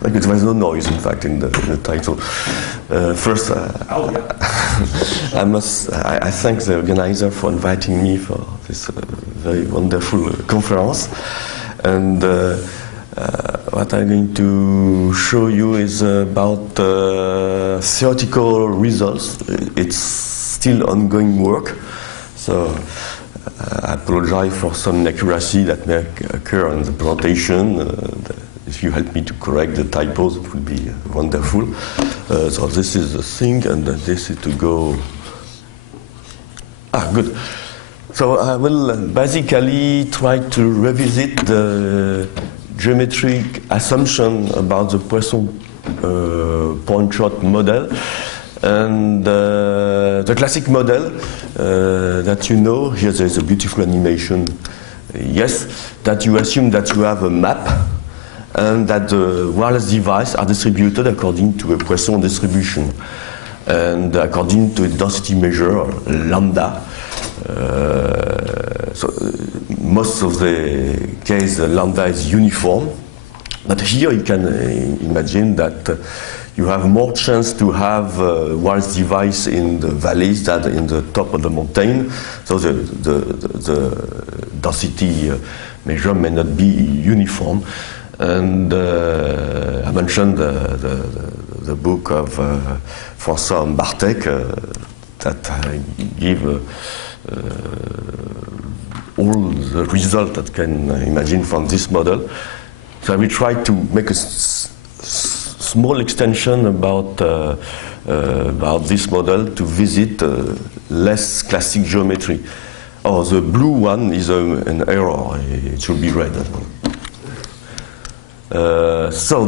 Like there was no noise, in fact, in the title. First, I thank the organizer for inviting me for this very wonderful conference. And what I'm going to show you is about theoretical results. It's still ongoing work, so I apologize for some inaccuracy that may occur in the presentation. If you help me to correct the typos, it would be wonderful. So this is the thing, and this is to go. Good. So I will basically try to revisit the geometric assumption about the Poisson point shot model. And the classic model that you know, here there's a beautiful animation, yes, that you assume that you have a map and that the wireless devices are distributed according to a Poisson distribution and according to a density measure, lambda. So most of the case, lambda is uniform, but here you can imagine that you have more chance to have wireless device in the valleys than in the top of the mountain. So the density measure may not be uniform. And I mentioned the book of François and Bartek that give all the results that can imagine from this model. So I will try to make a small extension about this model to visit less classic geometry. Oh, the blue one is an error. It should be red. So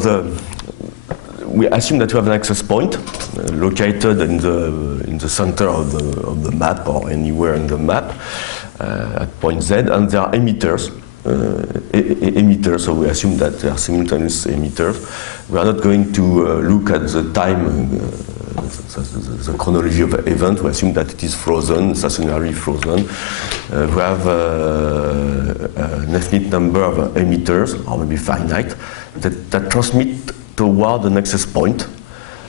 we assume that you have an access point located in the center of the map or anywhere in the map at point Z, and there are emitters. So we assume that they are simultaneous emitters. We are not going to look at the time, the chronology of the event. We assume that it is frozen, stationarily frozen. We have an infinite number of emitters, or maybe finite, that transmit toward the access point,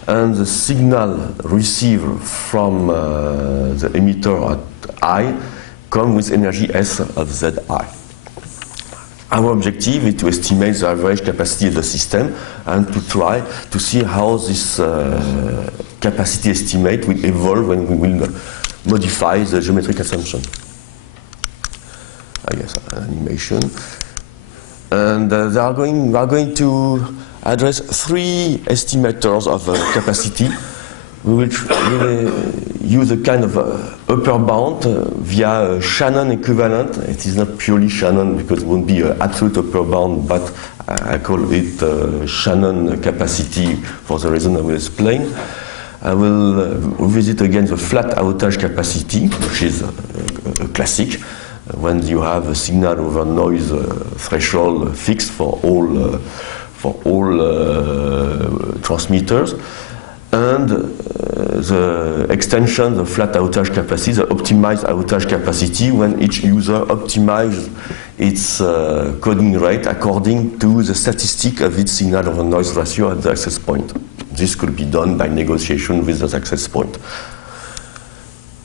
and the signal received from the emitter at I come with energy S of Zi. Our objective is to estimate the average capacity of the system and to try to see how this capacity estimate will evolve when we will modify the geometric assumption. I guess animation. And we are going to address three estimators of capacity. We will use a kind of upper bound via Shannon equivalent. It is not purely Shannon because it won't be an absolute upper bound, but I call it Shannon capacity for the reason I will explain. I will revisit again the flat outage capacity, which is a classic, when you have a signal over noise threshold fixed for all transmitters. And the extension, the flat outage capacity, the optimized outage capacity, when each user optimizes its coding rate according to the statistic of its signal over noise ratio at the access point. This could be done by negotiation with the access point.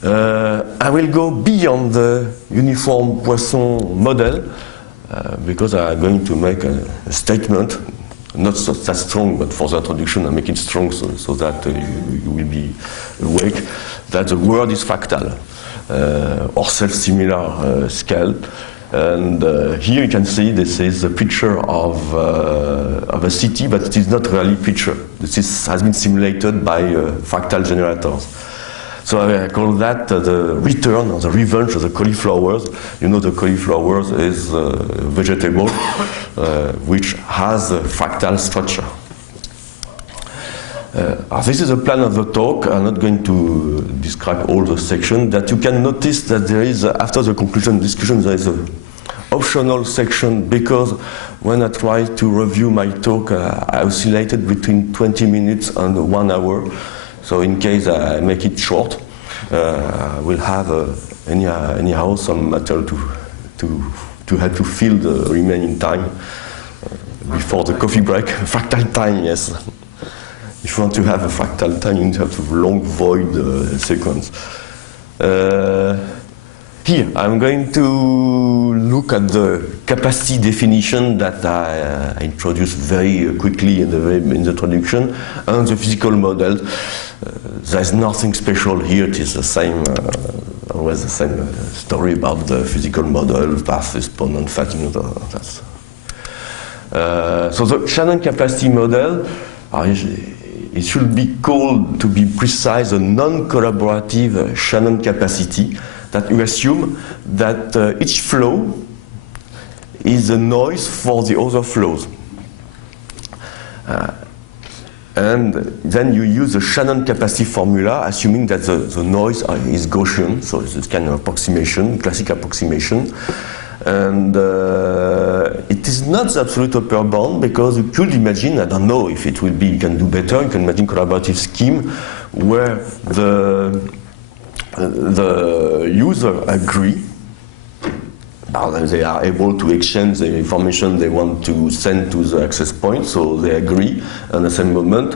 I will go beyond the uniform Poisson model because I'm going to make a statement. Not that strong, but for the introduction, I make it strong so that you will be awake, that the world is fractal, or self-similar scale. And here you can see this is a picture of a city, but it is not really a picture. This has been simulated by fractal generators. So I call that the return or the revenge of the cauliflowers. You know, the cauliflowers is a vegetable which has a fractal structure. This is a plan of the talk. I'm not going to describe all the sections. That you can notice that there is, after the conclusion discussion, there is an optional section because when I tried to review my talk, I oscillated between 20 minutes and 1 hour. So in case I make it short, we'll have anyhow some material to help to fill the remaining time. before the coffee break, fractal time, yes. If you want to have a fractal time, you need to have a long void sequence. Here, I'm going to look at the capacity definition that I introduced very quickly in the introduction, and the physical model. There's nothing special here. It is the same, always the same story about the physical model, path exponent, fatigue. So the Shannon capacity model, it should be called, to be precise, a non-collaborative Shannon capacity, that you assume that each flow is a noise for the other flows. And then you use the Shannon capacity formula, assuming that the noise is Gaussian, so it's this kind of approximation, classic approximation. And it is not the absolute upper bound, because you could imagine, I don't know if it will be, you can do better, you can imagine collaborative scheme where the user agree, they are able to exchange the information they want to send to the access point, so they agree, and at the same moment,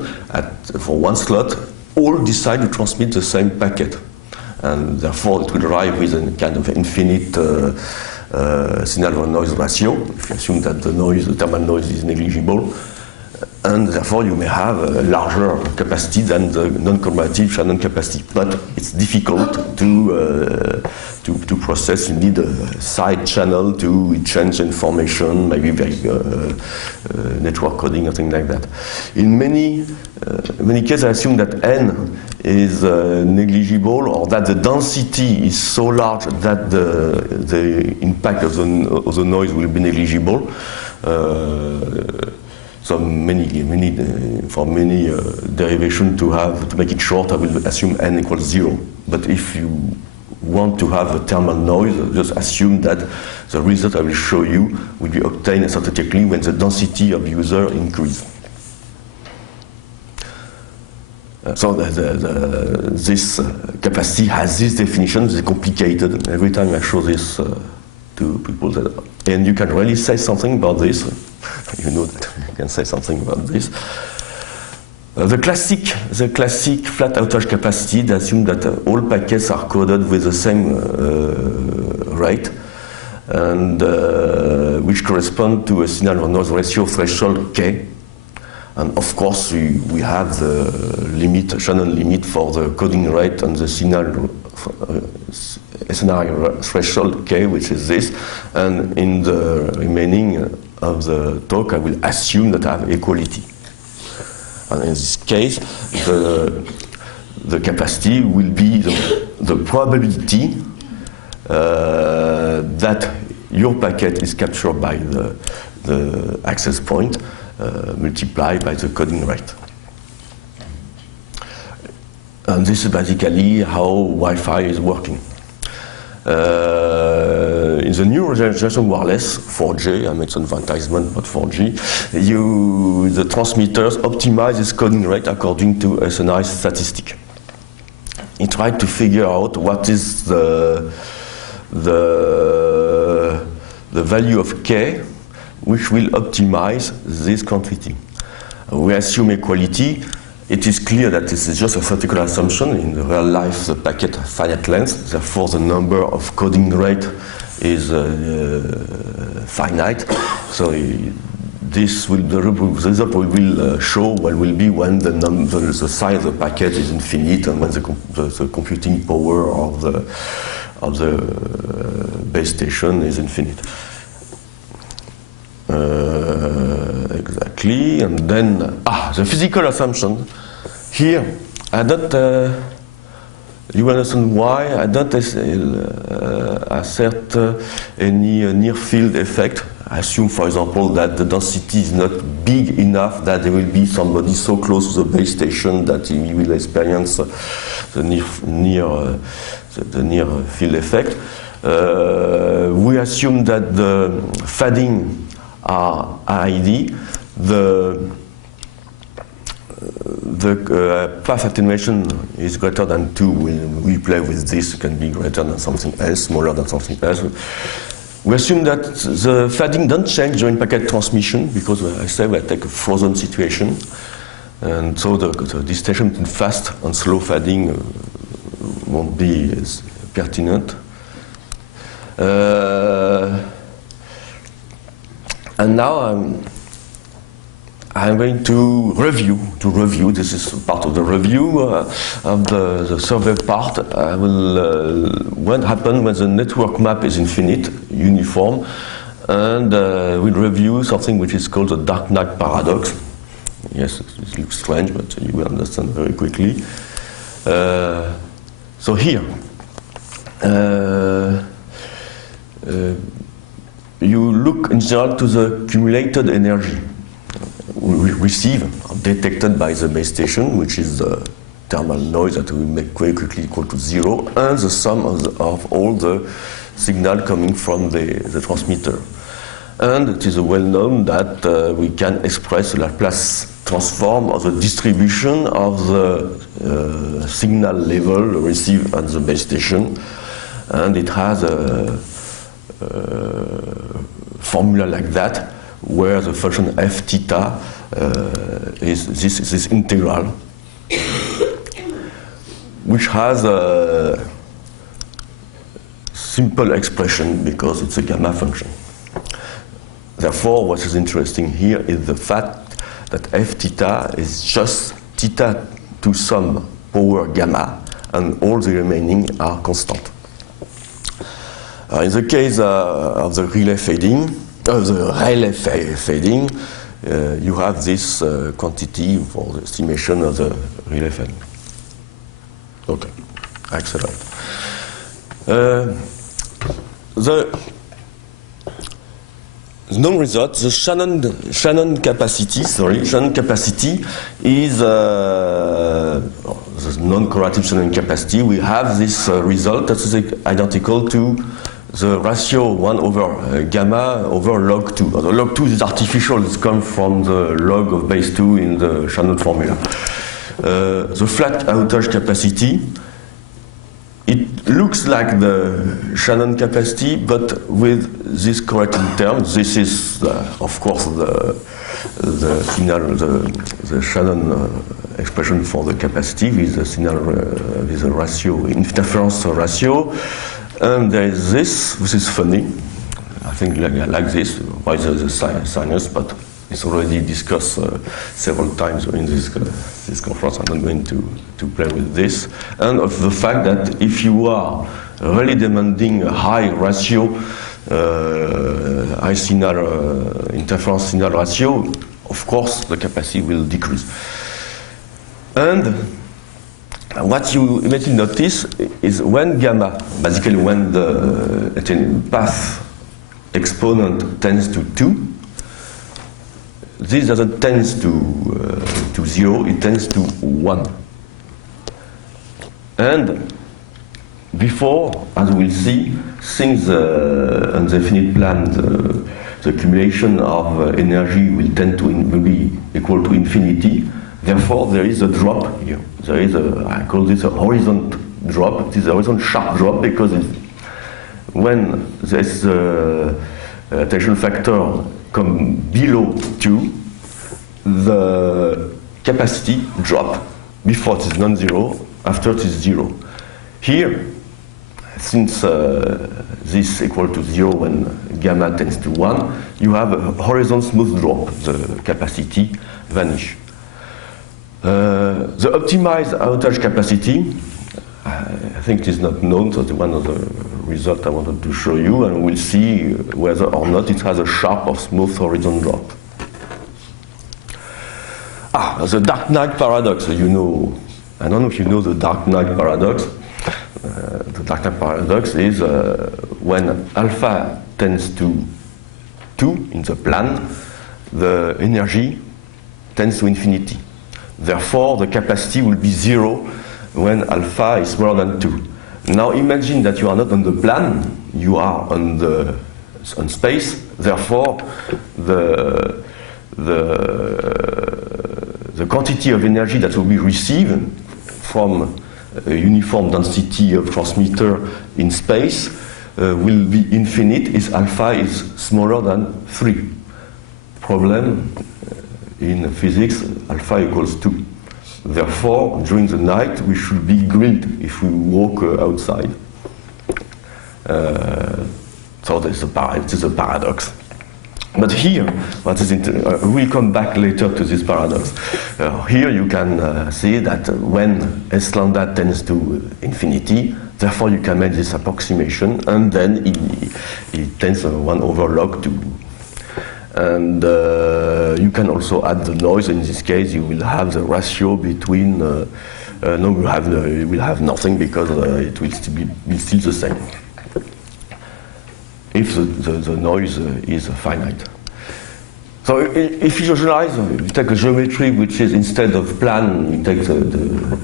for one slot, all decide to transmit the same packet. And therefore it will arrive with a kind of infinite signal-to-noise ratio, if you assume that the thermal noise is negligible. And therefore you may have a larger capacity than the non-collaborative Shannon capacity. But it's difficult to process. You need a side channel to exchange information, maybe network coding or things like that. In many cases, I assume that N is negligible, or that the density is so large that the impact of the noise will be negligible. So for many derivation to make it short, I will assume n equals 0. But if you want to have a thermal noise, just assume that the result I will show you will be obtained synthetically when the density of user increases. So this capacity has this definition. It's complicated. Every time I show this to people, and you can really say something about this. You know that you can say something about this. The classic flat outage capacity assumes that all packets are coded with the same rate, and which correspond to a signal-to-noise ratio threshold k. And of course, we have the limit, Shannon limit for the coding rate and the signal SNR threshold k, which is this. And in the remaining of the talk, I will assume that I have equality. And in this case, the capacity will be the probability that your packet is captured by the access point multiplied by the coding rate. And this is basically how Wi-Fi is working. In the new generation wireless 4G, I made some advertisement about 4G, the transmitters optimize this coding rate according to a nice statistic. It tried to figure out what is the value of k which will optimize this quantity. We assume equality. It is clear that this is just a theoretical assumption. In real life, the packet has finite length, therefore the number of coding rate is finite. So the result we will show what will be when the size of the packet is infinite and when the computing power of the base station is infinite. Exactly, and then the physical assumption. Here, I don't. You understand why I don't assert any near field effect. I assume, for example, that the density is not big enough that there will be somebody so close to the base station that he will experience the near field effect. We assume that the fading are ID, the path attenuation is greater than 2. We play with this, it can be greater than something else, smaller than something else. We assume that the fading don't change during packet transmission because I say we take a frozen situation, and so the distinction between fast and slow fading won't be as pertinent. And now I'm going to review. This is part of the review of the survey part. I will what happens when the network map is infinite, uniform, and we'll review something which is called the dark night paradox. Yes, it looks strange, but you will understand very quickly. So here, you look in general to the accumulated energy we receive, detected by the base station, which is the thermal noise that we make very quickly equal to 0, and the sum of all the signal coming from the transmitter. And it is well known that we can express the Laplace transform of the distribution of the signal level received at the base station, and it has a formula like that, where the function f theta is this integral, which has a simple expression because it's a gamma function. Therefore, what is interesting here is the fact that f theta is just theta to some power gamma, and all the remaining are constant. In the case of the Rayleigh fading, you have this quantity for the estimation of the Rayleigh fading. Okay, excellent. The known result, the Shannon capacity is the non-correlative Shannon capacity. We have this result that is identical to the ratio 1 over gamma over log 2. The log 2 is artificial, it comes from the log of base 2 in the Shannon formula. The flat outage capacity, it looks like the Shannon capacity, but with this corrected term. This is, of course, the Shannon expression for the capacity with the signal with the ratio, interference ratio. And there is this, which is funny. I think like this, why the sinus, but it's already discussed several times in this conference. I'm not going to play with this. And of the fact that if you are really demanding a high ratio, high signal interference signal ratio, of course the capacity will decrease. And what you immediately notice is when gamma, basically when the path exponent tends to 2, this doesn't tend to 0, it tends to 1. And before, as we'll see, since on the infinite plan the accumulation of energy will be equal to infinity. Therefore, there is a drop here. There is I call this a horizon drop. It is a horizon sharp drop because when this attenuation factor come below 2, the capacity drop. Before it is non-zero, after it is 0. Here, since this equal to 0 when gamma tends to 1, you have a horizon smooth drop. The capacity vanish. The optimized outage capacity, I think it is not known, so that's one of the results I wanted to show you, and we'll see whether or not it has a sharp or smooth horizon drop. The dark night paradox, you know, I don't know if you know the dark night paradox. The dark night paradox is when alpha tends to 2 in the plan, the energy tends to infinity. Therefore, the capacity will be 0 when alpha is smaller than 2. Now imagine that you are not on the plan, you are on space. Therefore, the quantity of energy that will be received from a uniform density of transmitter in space will be infinite if alpha is smaller than 3. Problem in physics, alpha equals 2. Therefore, during the night, we should be grilled if we walk outside. So this is a paradox. But here, we'll come back later to this paradox. Here you can see that when S lambda tends to infinity, therefore you can make this approximation, and then it tends 1 over log 2. And you can also add the noise. In this case, you will have the ratio between. No, you will have nothing because it will still the same. If the noise is finite. So if you visualize, you take a geometry which is instead of plan, you take the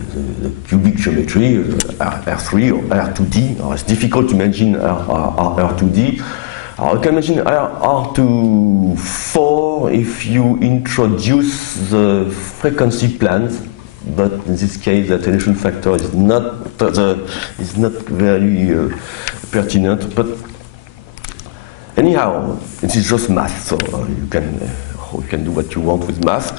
cubic geometry, R3 or R2D. Or it's difficult to imagine R2D. You can imagine R2-4 if you introduce the frequency plans, but in this case the attenuation factor is not very pertinent. But anyhow, it is just math, so you can do what you want with math.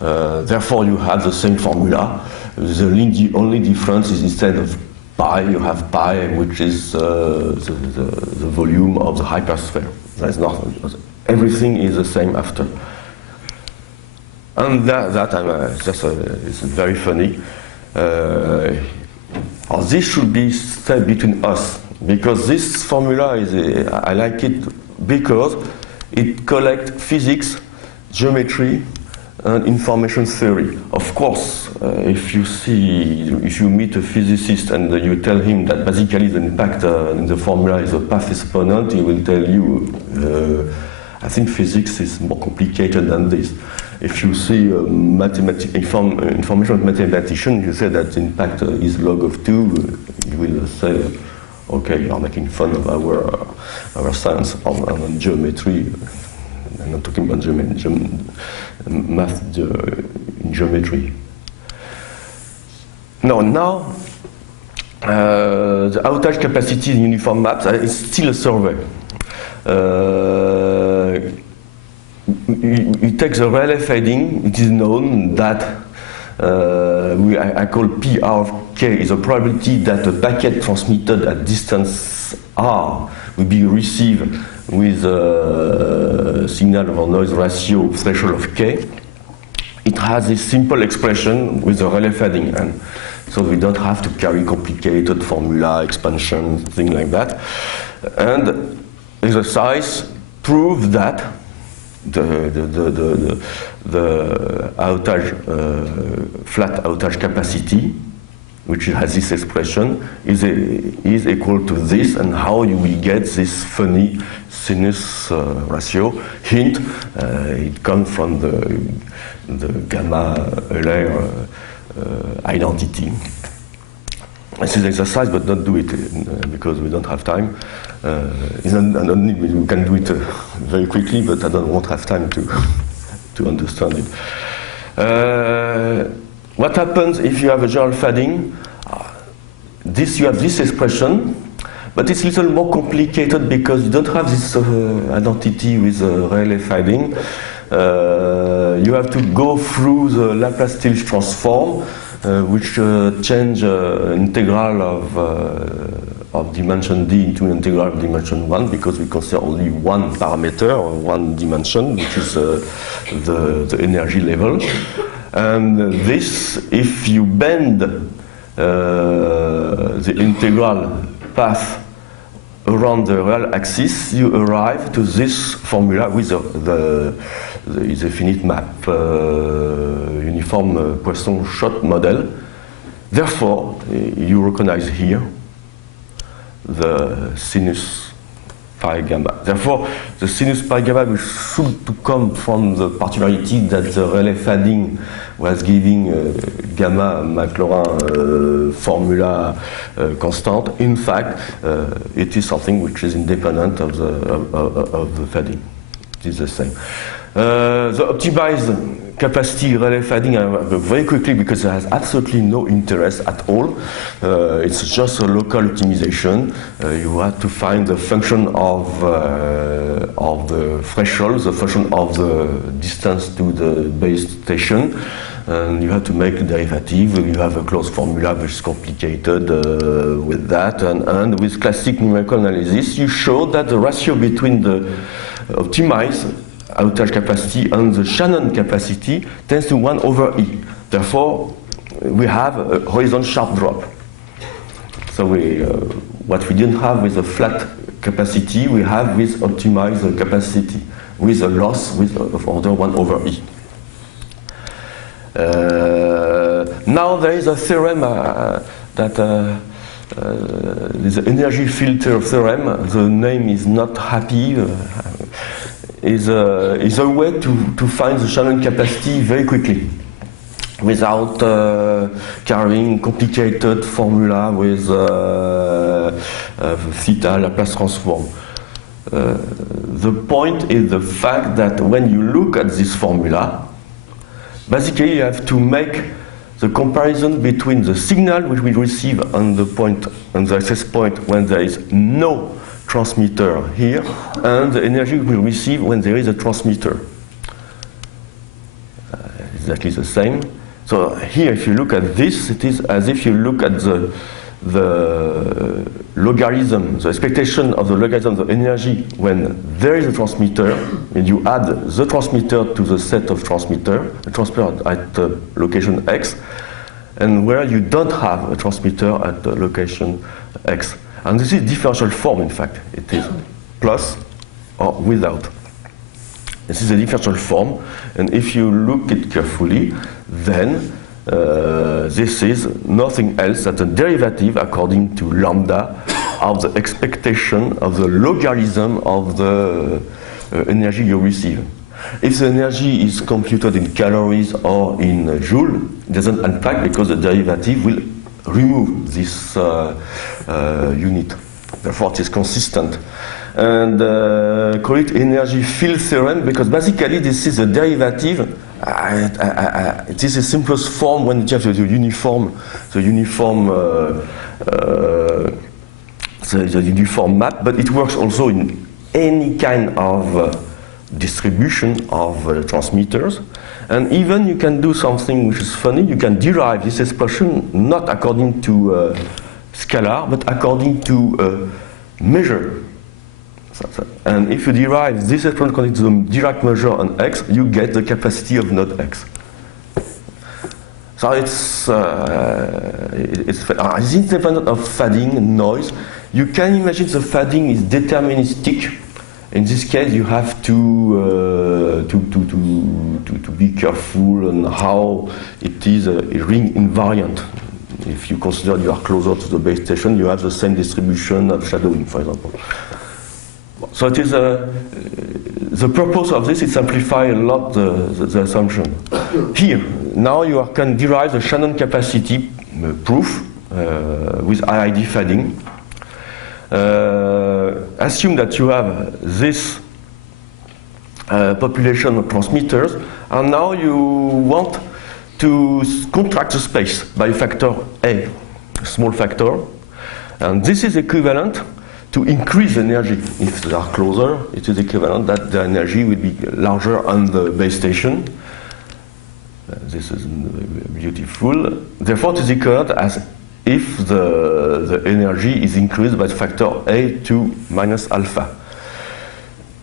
Therefore, you have the same formula. The only difference is instead of pi, you have pi, which is the volume of the hypersphere. There's nothing. Everything is the same after. And it's very funny. This should be said between us, because this formula I like it because it collects physics, geometry, and information theory. Of course, if you meet a physicist and you tell him that basically the impact in the formula is a path exponent, he will tell you, I think physics is more complicated than this. If you see information mathematician, you say that the impact is log of 2, you will say, okay, you are making fun of our science on geometry. I'm not talking about math in geometry. Now, the outage capacity in uniform maps is still a survey. You take the Rayleigh fading. It is known that I call P R of K is a probability that a packet transmitted at distance R will be received with a signal or noise ratio threshold of K. It has a simple expression with the Rayleigh fading, and so we don't have to carry complicated formula, expansion, things like that. And exercise proves that the outage, flat outage capacity, which has this expression, is equal to this, and how you will get this funny sinus ratio. Hint, it comes from the gamma layer identity. This is exercise, but don't do it because we don't have time. We can do it very quickly, but I won't have time to understand it. What happens if you have a general fading? You have this expression, but it's a little more complicated because you don't have this identity with Rayleigh fading. You have to go through the Laplace-Still's transform, which change integral of dimension d into integral of dimension 1, because we consider only one parameter or one dimension, which is the energy level. And this, if you bend the integral path around the real axis, you arrive to this formula with the finite map uniform Poisson-Schott model. Therefore, you recognize here the sinus pi gamma. Therefore, the sinus pi gamma will should to come from the particularity that the Rayleigh fading was giving gamma Maclaurin formula constant. In fact, it is something which is independent of the fading. It is the same. The optimized capacity relay fading, very quickly because it has absolutely no interest at all. It's just a local optimization. You have to find the function of the threshold, the function of the distance to the base station. And you have to make a derivative. You have a closed formula which is complicated with that. And with classic numerical analysis, you show that the ratio between the optimized outage capacity and the Shannon capacity tends to 1 over E. Therefore, we have a horizontal sharp drop. So what we didn't have with a flat capacity, we have with optimized capacity, with a loss of order 1 over E. Now there is a theorem that is the energy filter theorem. The name is not happy. Is a way to find the Shannon capacity very quickly, without carrying complicated formula with theta Laplace transform. The point is the fact that when you look at this formula, basically you have to make the comparison between the signal which we receive on the access point when there is no transmitter here, and the energy we receive when there is a transmitter. Exactly the same. So here, if you look at this, it is as if you look at the logarithm, the expectation of the logarithm of the energy when there is a transmitter, and you add the transmitter to the set of transmitter at location X, and where you don't have a transmitter at the location X. And this is differential form, in fact. It is plus or without. This is a differential form, and if you look at it carefully, then this is nothing else than a derivative according to lambda of the expectation of the logarithm of the energy you receive. If the energy is computed in calories or in joule, it doesn't impact because the derivative will remove this unit. Therefore, it is consistent. And call it energy field theorem because basically this is a derivative. It is the simplest form when you have the uniform map, but it works also in any kind of distribution of transmitters. And even you can do something which is funny. You can derive this expression not according to scalar, but according to measure. And if you derive this expression according to the direct measure on X, you get the capacity of node X. So it's independent of fading and noise. You can imagine the fading is deterministic. In this case, you have to be careful on how it is a ring invariant. If you consider you are closer to the base station, you have the same distribution of shadowing, for example. So it is the purpose of this is simplify a lot the assumption. Here, now you can derive the Shannon capacity proof with IID fading. Assume that you have this population of transmitters, and now you want to contract the space by factor A, a small factor, and this is equivalent to increase energy. If they are closer, it is equivalent that the energy will be larger on the base station. This is beautiful. Therefore, it is equivalent as if the energy is increased by factor A to minus alpha.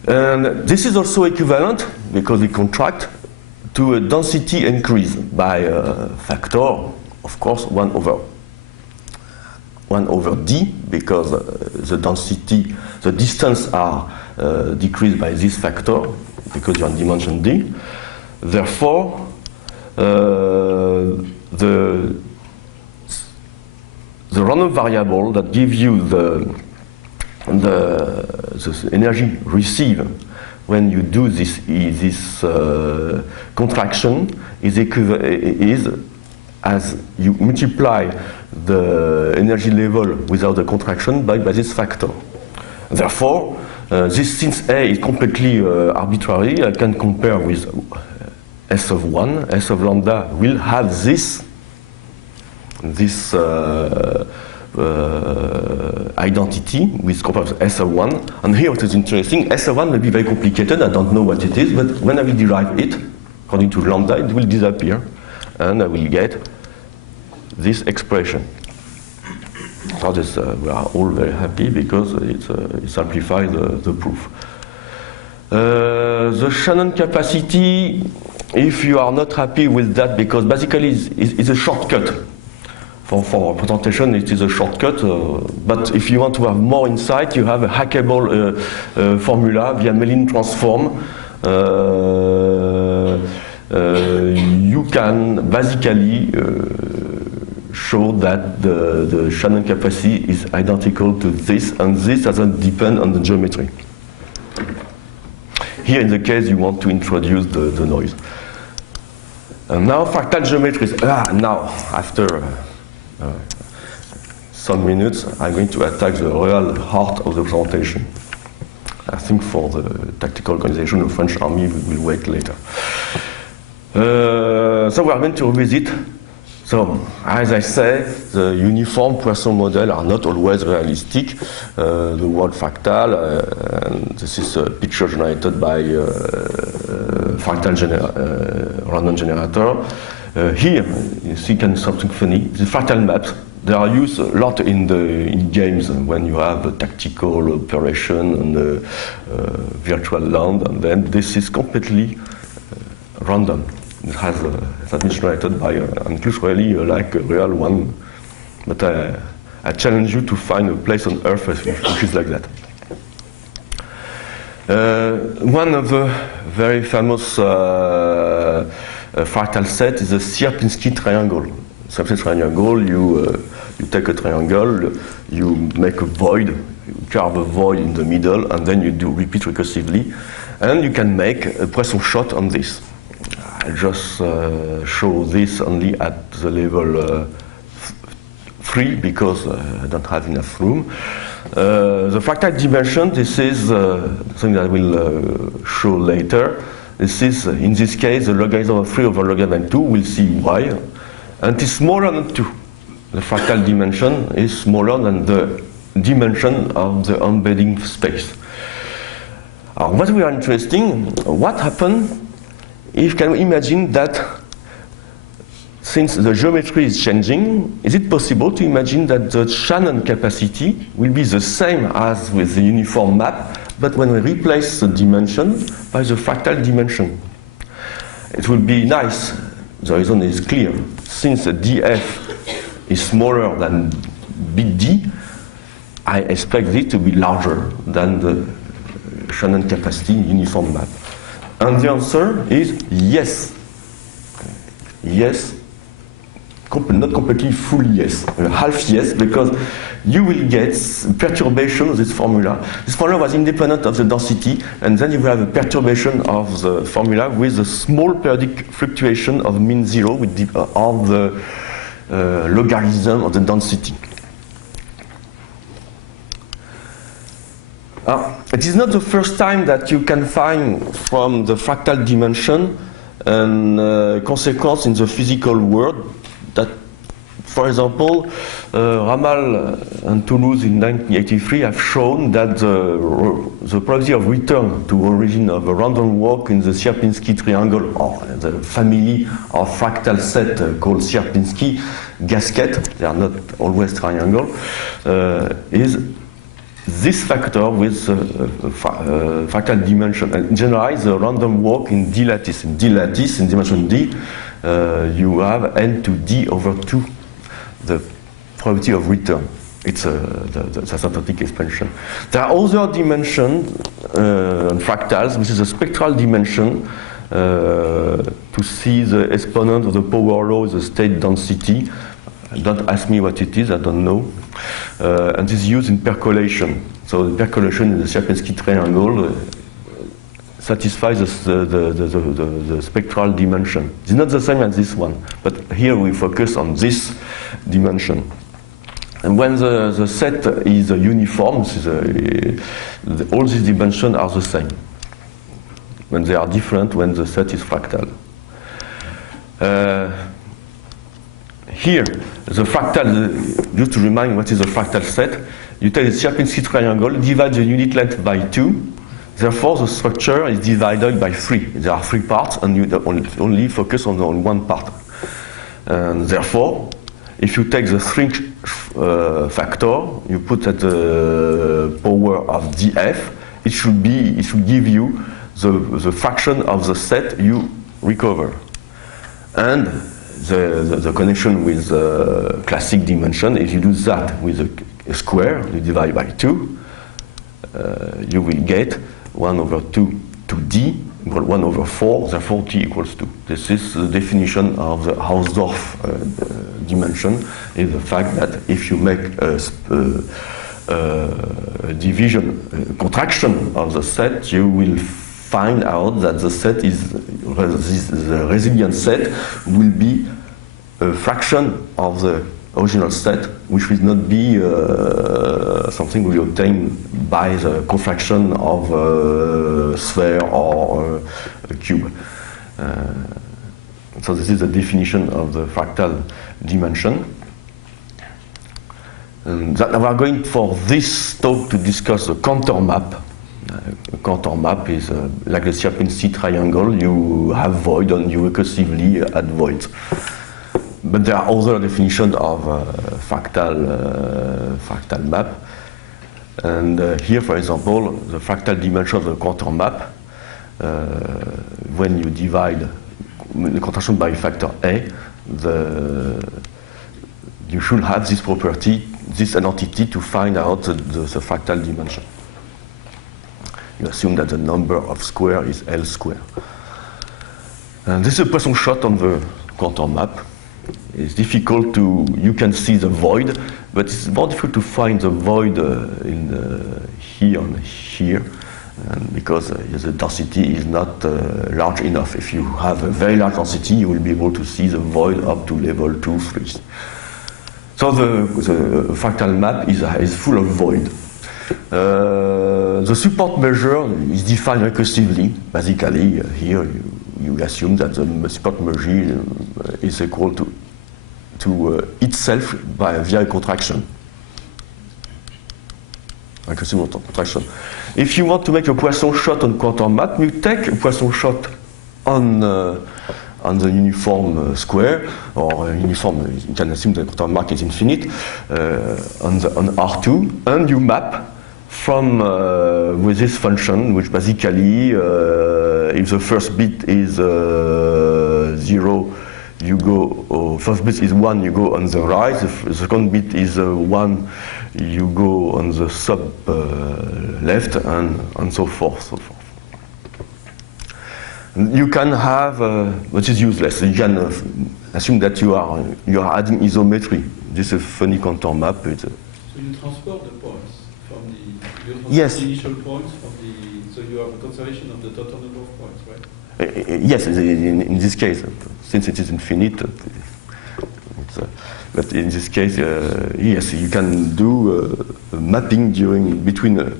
And this is also equivalent, because we contract, to a density increase by a factor, of course, 1 over d, because the density, the distance are decreased by this factor, because you are in dimension d. Therefore, the random variable that gives you the energy received when you do this contraction is as you multiply the energy level without the contraction by this factor. Therefore, This, since A is completely arbitrary, I can compare with S of 1. S of lambda will have this identity with compared to S of 1. And here what is interesting, S of 1 may be very complicated, I don't know what it is, but when I will derive it, according to lambda, it will disappear, and I will get this expression. So this, we are all very happy because it simplifies the proof. The Shannon capacity, if you are not happy with that, because basically it's a shortcut. For presentation, it is a shortcut, but if you want to have more insight, you have a hackable formula via Mellin transform. You can basically show that the Shannon capacity is identical to this, and this doesn't depend on the geometry. Here, in the case, you want to introduce the noise. And now, fractal geometries. Now, after some minutes, I'm going to attack the real heart of the presentation. I think for the tactical organization, the French army will wait later. So we are going to revisit. So, as I say, the uniform Poisson model are not always realistic. The word fractal, and this is a picture generated by fractal random generator. Here, you see something funny. The fractal maps, they are used a lot in games when you have a tactical operation on a virtual land, and then this is completely random. It has been generated by, and it looks really like a real one. But I challenge you to find a place on Earth which is like that. One of the very famous fractal set is the Sierpinski triangle. Sierpinski triangle, you take a triangle, you make a void, you carve a void in the middle, and then you do repeat recursively, and you can make a Poisson shot on this. I just show this only at the level 3 because I don't have enough room. The fractal dimension, this is something that I will show later. This is, in this case, the logarithm of 3 over logarithm 2, we'll see why. And it's smaller than 2. The fractal dimension is smaller than the dimension of the embedding space. What we are interesting, what happened if can we imagine that since the geometry is changing, is it possible to imagine that the Shannon capacity will be the same as with the uniform map, but when we replace the dimension by the fractal dimension? It will be nice. The reason is clear. Since the df is smaller than big D, I expect it to be larger than the Shannon capacity uniform map. And the answer is yes. Yes. Not completely full yes. Half yes, because you will get perturbation of this formula. This formula was independent of the density, and then you will have a perturbation of the formula with a small periodic fluctuation of mean zero with of the logarithm of the density. It is not the first time that you can find from the fractal dimension a consequence in the physical world that, for example, Ramal and Toulouse in 1983 have shown that the probability of return to origin of a random walk in the Sierpinski triangle, or the family of fractal set called Sierpinski gasket, they are not always triangle, is this factor with fractal dimension. And in general, the random walk in D lattice. In D lattice, in dimension D, you have n to d over 2, the probability of return. It's the asymptotic expansion. There are other dimensions, fractals, which is a spectral dimension to see the exponent of the power law, the state density. Don't ask me what it is, I don't know. And this is used in percolation. So the percolation in the Sierpinski triangle satisfies the spectral dimension. It's not the same as this one, but here we focus on this dimension. And when the set is uniform, all these dimensions are the same. When they are different, when the set is fractal. Here, the fractal, just to remind what is a fractal set, you take the Sierpinski triangle, divide the unit length by 2, therefore the structure is divided by 3. There are 3 parts, and you only focus on one part. And therefore, if you take the shrink factor, you put at the power of df, it should give you the fraction of the set you recover. And the connection with the classic dimension, if you do that with a square, you divide by 2, you will get 1 over 2 to d equal 1 over 4, therefore t equals 2. This is the definition of the Hausdorff dimension, is the fact that if you make a division, contraction of the set, you will find out that the set is, the resilient set will be a fraction of the original set, which will not be something we obtain by the contraction of a sphere or a cube. So this is the definition of the fractal dimension. And that we are going for this talk to discuss the Cantor map. A Cantor map is like the Sierpinski triangle. You have void and you recursively add voids. But there are other definitions of fractal map. And here, for example, the fractal dimension of the Cantor map, when you divide the contraction by factor A, you should have this property, this identity, to find out the fractal dimension. You assume that the number of square is L square. And this is a Poisson shot on the Cantor map. It's difficult to, you can see the void, but it's more difficult to find the void here and here, and because the density is not large enough. If you have a very large density, you will be able to see the void up to level 2, 3. So the fractal map is full of void. The support measure is defined recursively. Basically, here you assume that the support measure is equal to itself via contraction. Recursive contraction. If you want to make a Poisson shot on Cantor map, you take a Poisson shot on the uniform square, or uniform, you can assume the Cantor map is infinite, on R2, and you map from with this function, which basically, if the first bit is 0, you go, first bit is 1, you go on the right, the second bit is 1, you go on the sub left, and so forth, You can have, which is useless, you can assume that you are adding isometry. This is a funny Cantor map. So you transport the points from the, yes. The initial points from the, so you have a conservation of the total number of points, right? Yes, in this case, since it is infinite, but in this case, yes, you can do mapping between a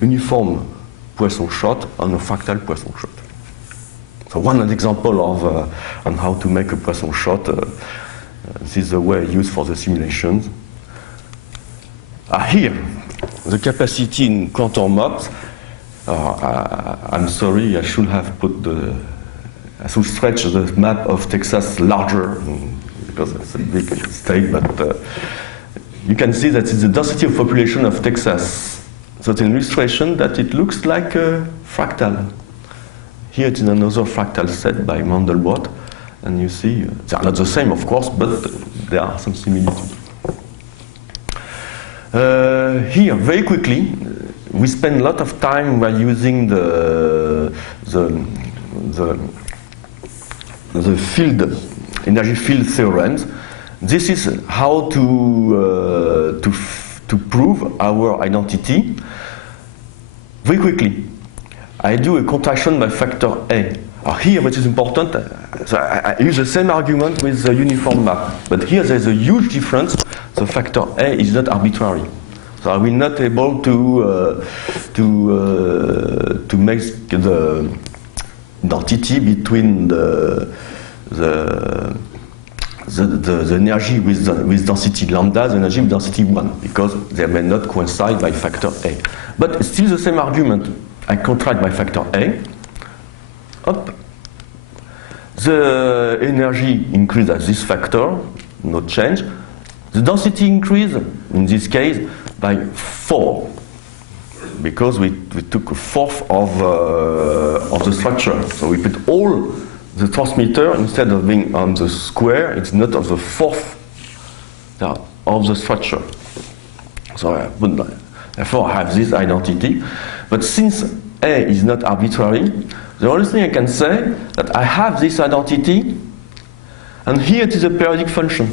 uniform Poisson shot and a fractal Poisson shot. So one example of on how to make a Poisson shot. This is the way used for the simulations. Here, the capacity in Cantor maps. I'm sorry, I should have I should stretch the map of Texas larger, because it's a big state, but you can see that it's the density of population of Texas. So it's an illustration that it looks like a fractal. Here it is another fractal set by Mandelbrot, and you see, they are not the same, of course, but there are some similitudes. Here, very quickly, we spend a lot of time by using the field, energy field theorems. This is how to prove our identity. Very quickly, I do a contraction by factor A. Here, what is important, so I use the same argument with the uniform map, but here there's a huge difference. the factor A is not arbitrary. So I will not able to make the identity between the energy with density lambda, the energy with density 1, because they may not coincide by factor A. But it's still the same argument. I contract by factor A. Up. The energy increase at this factor, no change. The density increase, in this case, by 4, because we took a fourth of the structure. So we put all the transmitter, instead of being on the square, it's not of the fourth of the structure. So therefore I have this identity. But since A is not arbitrary, the only thing I can say that I have this identity, and here it is a periodic function.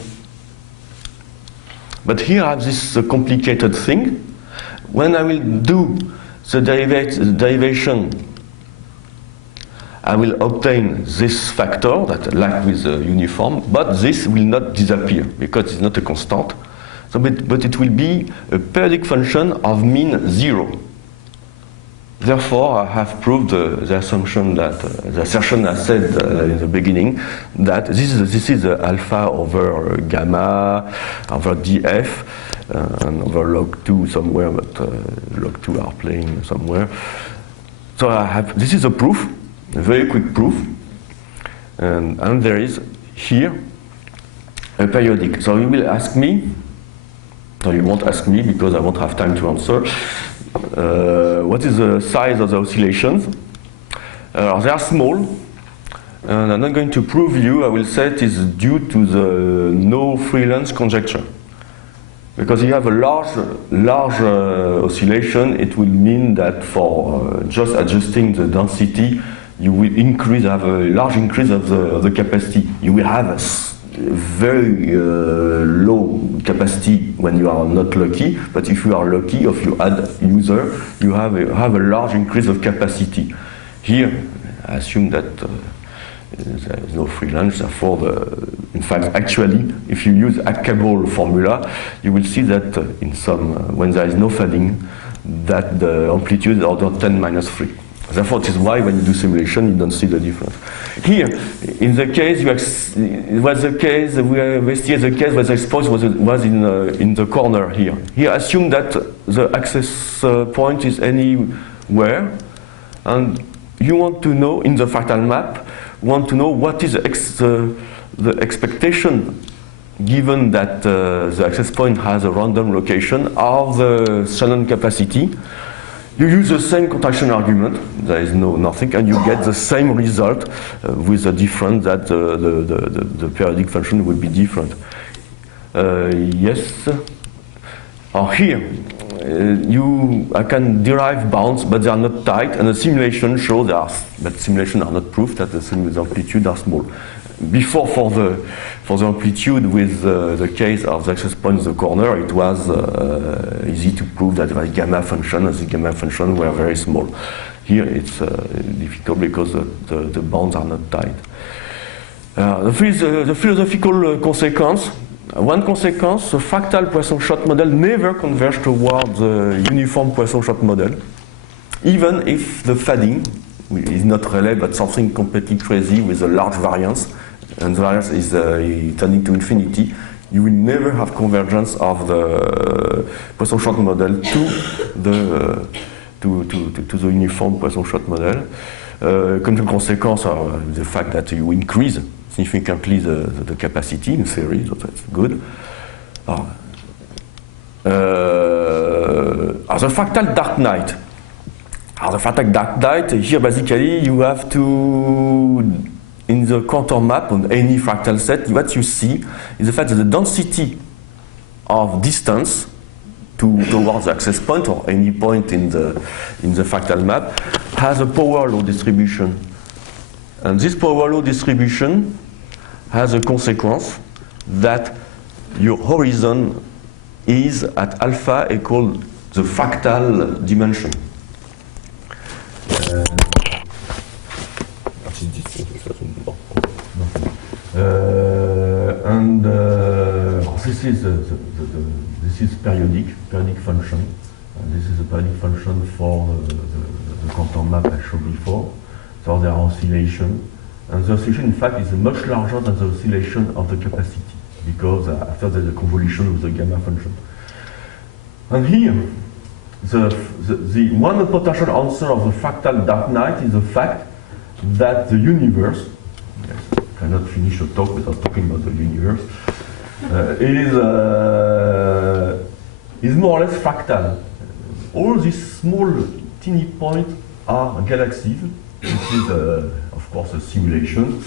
But here I have this complicated thing. When I will do the derivation, I will obtain this factor that like with the uniform, but this will not disappear because it's not a constant. So, but it will be a periodic function of mean 0. Therefore, I have proved the assumption that the assertion I said in the beginning, that this is alpha over gamma over df and over log 2 somewhere, but log 2 are playing somewhere. So this is a proof, a very quick proof, and there is here a periodic. So you will ask me, or you won't ask me because I won't have time to answer. What is the size of the oscillations? They are small, and I'm not going to prove you. I will say it is due to the no freelance conjecture. Because you have a large oscillation, it will mean that for just adjusting the density, you will have a large increase of the capacity. You will have a very low capacity when you are not lucky, but if you are lucky, if you add user, you have a large increase of capacity. Here, I assume that there is no freelance, therefore, in fact, actually, if you use Hackable formula, you will see that in some, when there is no fading, that the amplitude is order 10 minus 3. Therefore, it is why when you do simulation, you don't see the difference. Here, in the case, it was the case, we investigated the case where the exposed was in the corner here. Here, assume that the access point is anywhere, and you want to know, in the fractal map, want to know what is the expectation, given that the access point has a random location of the Shannon capacity. You use the same contraction argument, there is nothing, and you get the same result with the difference that the periodic function will be different. Yes. Here, I can derive bounds, but they are not tight, and the simulation shows but simulations are not proof that the amplitude are small. Before, for the amplitude with the case of the access point in the corner, it was easy to prove that the gamma function and the gamma function were very small. Here it's difficult because the bounds are not tight. The philosophical consequence. One consequence, the fractal Poisson-Schott model never converges towards the uniform Poisson-Schott model, even if the fading is not Rayleigh but something completely crazy with a large variance, and the variance is tending to infinity. You will never have convergence of the Poisson-Schott model to the uniform Poisson-Schott model. Consequence of the fact that you increase significantly the capacity in theory, so that's good. The fractal dark night. The fractal dark night, here basically you have to, in the Cantor map on any fractal set, what you see is the fact that the density of distance towards the access point or any point in the fractal map has a power law distribution. And this power law distribution has a consequence that your horizon is at alpha equal the fractal dimension. this is this is periodic function. This is a periodic function for the Cantor map I showed before. So there are oscillations, and the oscillation, in fact, is much larger than the oscillation of the capacity, because after there's a convolution with the gamma function. And here, the one potential answer of the fractal dark night is the fact that the universe, yes, I cannot finish a talk without talking about the universe, is more or less fractal. All these small, teeny points are galaxies. This is, of course, a simulation.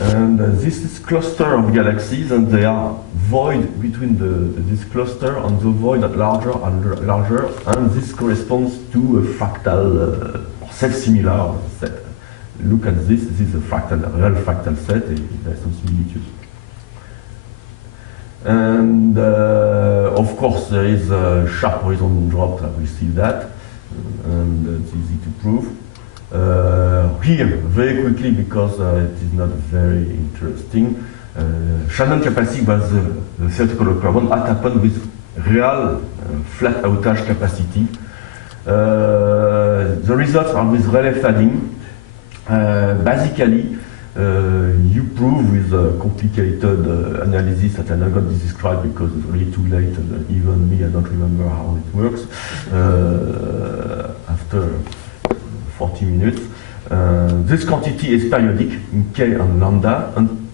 And this is cluster of galaxies, and they are void between this cluster and the void at larger and larger, and this corresponds to a fractal self-similar set. Look at this. This is a fractal, a real fractal set. There's some similitude. And of course, there is a sharp horizontal drop. We see that, and it's easy to prove. Here, very quickly, because it is not very interesting, Shannon capacity was the theoretical occurrence. What happened with real flat outage capacity? The results are with relay fading. Basically, you prove with a complicated analysis that I'm not going to describe because it's really too late, and even me, I don't remember how it works. After 40 minutes. This quantity is periodic in K and lambda, and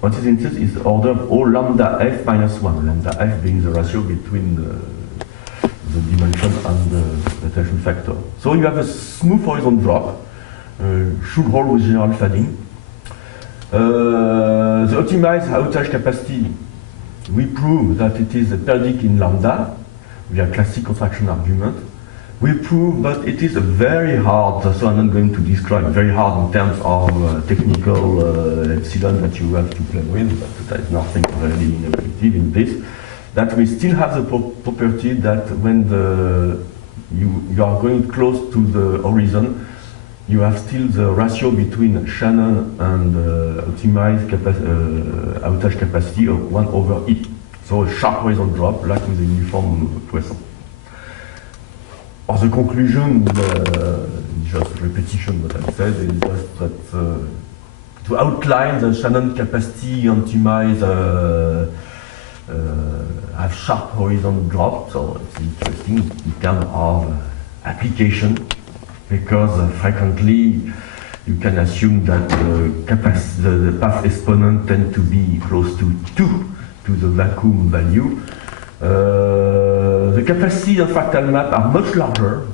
what is interesting is the order of all lambda f minus 1, lambda f being the ratio between the dimension and the attention factor. So you have a smooth horizon drop, should hold with general fading. The optimized outage capacity, we prove that it is periodic in lambda, via classic contraction argument. We prove, but it is very hard, so I'm not going to describe, very hard in terms of technical epsilon that you have to play with, but there is nothing really innovative in this, that we still have the property that when you are going close to the horizon, you have still the ratio between Shannon and optimized outage capacity of 1 over E. So a sharp horizon drop, like with a uniform Poisson. Or the conclusion, just repetition what I said, is just that to outline the Shannon capacity optimize have sharp horizon drop, so it's interesting in terms of application, because frequently you can assume that the path exponent tend to be close to 2 to the vacuum value. The capacities of fractal map are much larger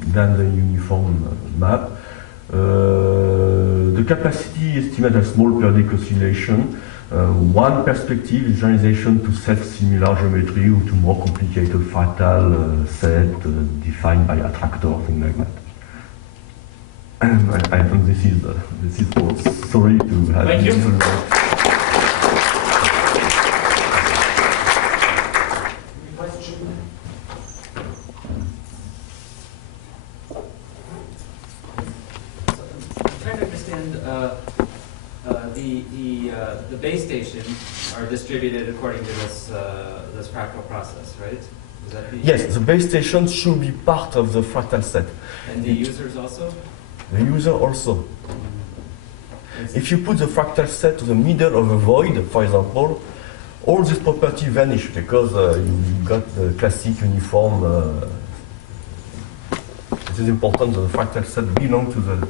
than the uniform map. The capacity estimated as small periodic oscillation. One perspective is generalization to self-similar geometry or to more complicated fractal set defined by attractor, things like that. And I think this is all. Sorry to have. Thank you. The base stations are distributed according to this fractal process, right? Is that yes, the base stations should be part of the fractal set. And the users also? The user also. If you put the fractal set to the middle of a void, for example, all these properties vanish because you got the classic uniform. It is important that the fractal set belongs to the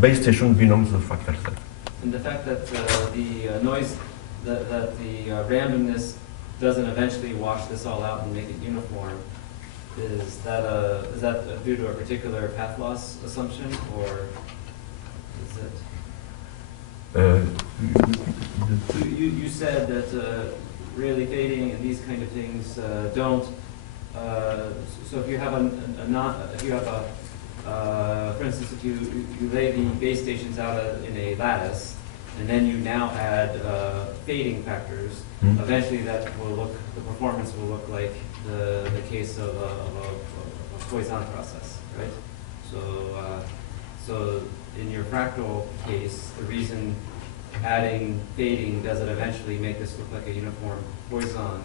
base station belongs to the fractal set. And the fact that the noise, that the randomness doesn't eventually wash this all out and make it uniform, is that due to a particular path loss assumption, or is it? So you said that really fading and these kind of things don't. So if you have for instance, if you lay the base stations out in a lattice, and then you now add fading factors, eventually that will look, the performance will look like the case of a Poisson process, right? So in your fractal case, the reason adding fading, does it eventually make this look like a uniform Poisson?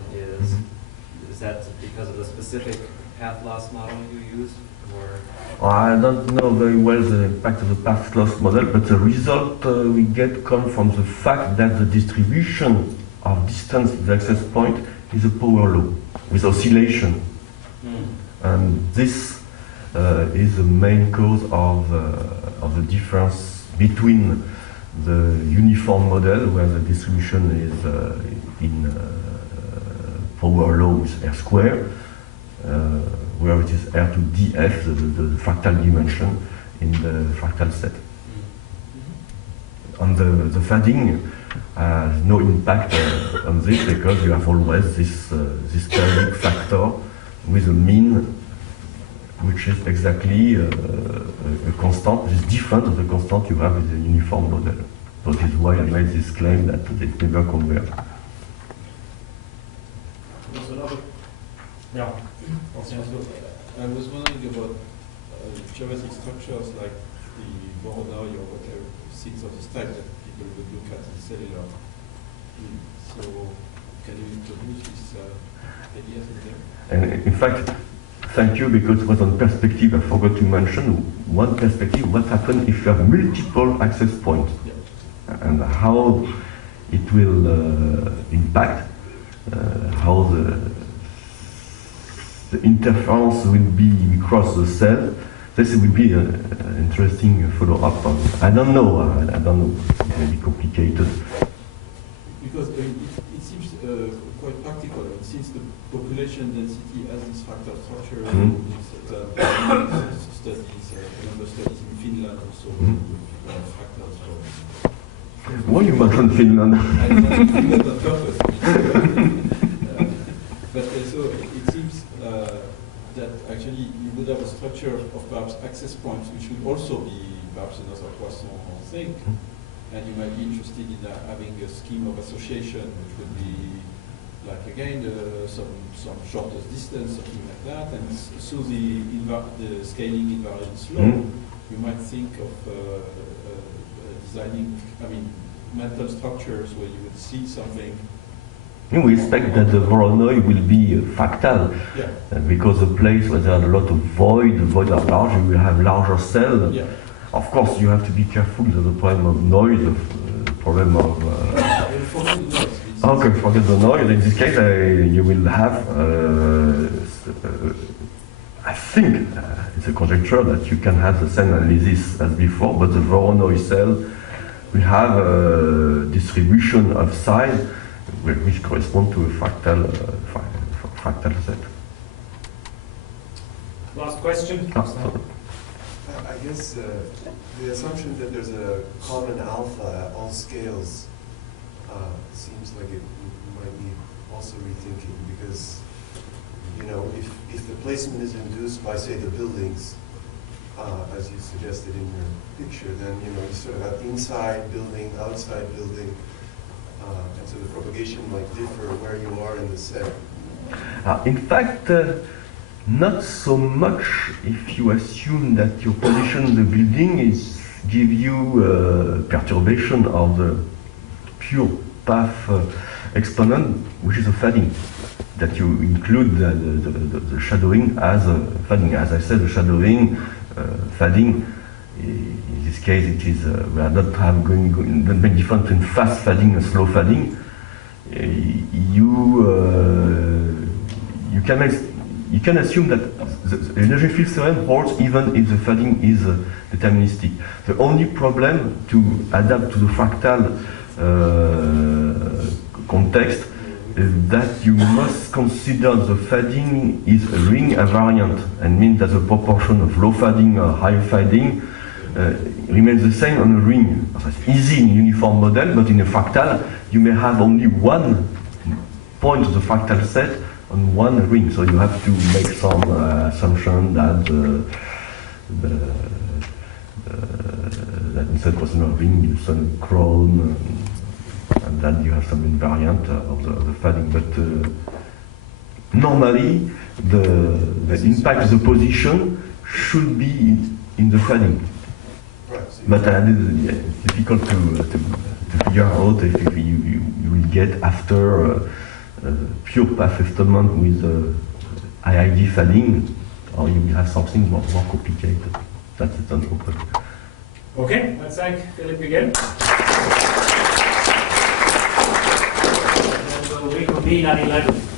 Is that because of the specific path loss model you use, or? I don't know very well the impact of the path loss model, but the result we get comes from the fact that the distribution of distance to the access point is a power law with oscillation. And this is the main cause of the difference between the uniform model, where the distribution is in power law with R square, where it is R to df, the fractal dimension in the fractal set. On the fading has no impact on this, because you have always this periodic factor with a mean which is exactly a constant, which is different of the constant you have with the uniform model. So this is why I made this claim that they never converge. There's another. Yeah. I was wondering about geometric structures like the Voronoi or whatever, things of this type that people would look at in cellular. So, can you introduce these ideas in there? And in fact, thank you, because it was on perspective. I forgot to mention one perspective: what happens if you have multiple access points, and how it will impact, how the interference will be across the cell. This will be an interesting follow-up. I don't know. I don't know. It may be complicated. Because it seems quite practical. And since the population density has this fractal structure, studies, number studies in Finland also, fractals. Why you mention Finland? I mentioned Finland on purpose. But so it seems that actually you would have a structure of perhaps access points, which would also be perhaps another Poisson thing. And you might be interested in having a scheme of association, which would be like again some shortest distance, something like that. And so the scaling invariance law, you might think of designing, mental structures where you would see something. We expect that the Voronoi will be fractal, because the place where there are a lot of void are large, you will have larger cells. Yeah. Of course, you have to be careful. There's a problem of noise, the problem of. Okay, forget the noise. In this case, you will have. I think it's a conjecture that you can have the same analysis as before, but the Voronoi cell will have a distribution of size which correspond to a fractal set. Last question. I guess the assumption that there's a common alpha at all scales seems like it might be also rethinking, because if the placement is induced by, say, the buildings, as you suggested in your picture, then you sort of have inside building, outside building, and so the propagation might differ where you are in the set. In fact, not so much if you assume that your position in the building give you perturbation of the pure path exponent, which is a fading, that you include the shadowing as a fading. As I said, the shadowing, fading, in this case it is, we are not going not make difference between fast fading and slow fading. You can assume that the energy field theorem holds even if the fading is deterministic. The only problem to adapt to the fractal context is that you must consider the fading is a ring invariant, and means that the proportion of low fading or high fading remains the same on a ring. So it's easy in a uniform model, but in a fractal you may have only one point of the fractal set on one ring, so you have to make some assumption that that instead of a ring you some crown, and then you have some invariant of the fading. But normally the impact of the position should be in the fading. Right. So you But can- it's difficult to figure out if you will get after pure path estimate with IID fading, or you will have something more complicated. That's an open. Okay, let's thank Philippe again. And we'll reconvene at 11.